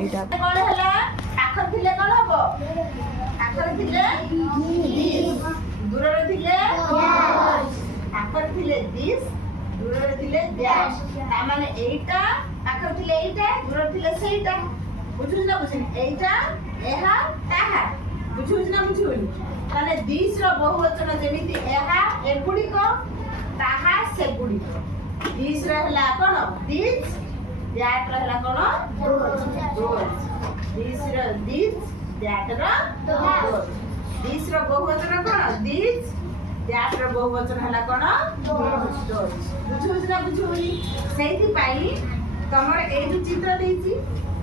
এইটা କଣ ହେଲା ପାଖରେ ଥିଲେ କଣ ହବ ପାଖରେ ଥିଲେ ଦୂରରେ ଥିଲେ ପାଖରେ ଥିଲେ ଦିସ୍ ଦୂରରେ ଥିଲେ ଦ୍ୟାଟ୍ ତାମାନେ ଏଇଟା ପାଖରେ ଥିଲେ ଏଇଟା ଦୂରରେ ଥିଲେ ସେଇଟା ବୁଝୁଛୁ ନା ବୁଝୁନି ଏଇଟା ଏହା ତାହା ବୁଝୁଛୁ ନା ବୁଝୁନି ତାହେଲେ ଦିସ୍ ର ବହୁବଚନ ଯେମିତି ଏହା ଏଗୁଡ଼ିକ ତାହା ସେଗୁଡ଼ିକ ଦିସ୍ ର ହେଲା କଣ ଦିସ୍ ଦ୍ୟାଟ୍ ର ହେଲା କଣ those ଦିସ୍ ର ଦିସ୍ ଦ୍ୟାଟ୍ ର those ଦିସ୍ ର ବହୁବଚନ କଣ ଦିସ୍ ଦ୍ୟାଟ୍ ର ବହୁବଚନ ହେଲା କଣ those ବୁଝୁଛୁ ନା ବୁଝୁନି ସେଇଥିପାଇଁ ତମର ଏଇ ଯୋଉ ଚିତ୍ର ଦେଇଛି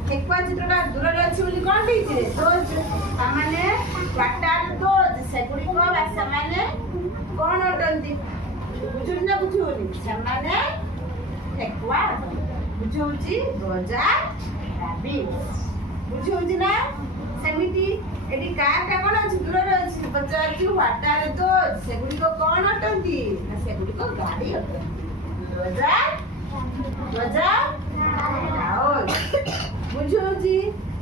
ଠେକୁଆ ଚିତ୍ରଟା ଦୂରରେ ଅଛି ବୋଲି କଣ ଦେଇଛି those ତାମାନେ what are those ସେଗୁଡ଼ିକ ବା ସେମାନେ କଣ ଅଟନ୍ତି ବୁଝୁଛୁ ନା ବୁଝୁନି ସେମାନେ ଠେକୁଆ ବୁଝଉଛି those are rabbits ବୁଝଉଛି ନା ସେମିତି ଏଠି କାରଟା କଣ ଅଛି ଦୂରରେ ଅଛି ପଚାରୁଛୁ what are those ସେଗୁଡ଼ିକ କଣ ଅଟନ୍ତି ନା ସେଗୁଡ଼ିକ ଗାଡି ଅଟନ୍ତି those are ବୁଝଉଛି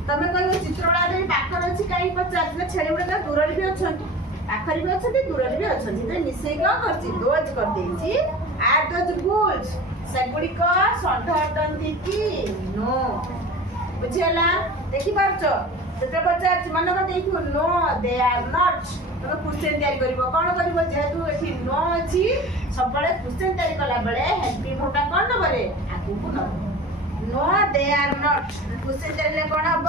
ତମେ କହିବ ଚିତ୍ରଗୁଡା ପାଖରେ ଅଛି କାହିଁକି ପଚାରୁଛୁ ନା ଛେଳି ଗୁଡାକ ଦୂରରେ ବି ଅଛନ୍ତି ପାଖରେ ବି ଅଛନ୍ତି ଦୂରରେ ବି ଅଛନ୍ତି ତ ମିଶେଇ କଣ କରିଛି those କରିଦେଇଛି are those bulls ସେଗୁଡ଼ିକ ଷଣ୍ଢ ଅଟନ୍ତି କି no ବୁଝିହେଲା ଦେଖିପାରୁଛ ଯେତେବେଳେ ପଚାରୁଛି ମନେ ଦେଇଥିବ no they are not ତମେ କ୍ୱେଶ୍ଚନ ତିଆରି କରିବ କଣ କରିବ ଯେହେତୁ ଏଠି no ଅଛି ସବୁବେଳେ କ୍ୱେଶ୍ଚନ ତିଆରି କଲା ବେଳେ ହେଲ୍ପିଂ ଭର୍ବଟା କଣ ନବରେ ଆଗକୁ ନବ no they are not question ତିଆରିଲେ କଣ ହବ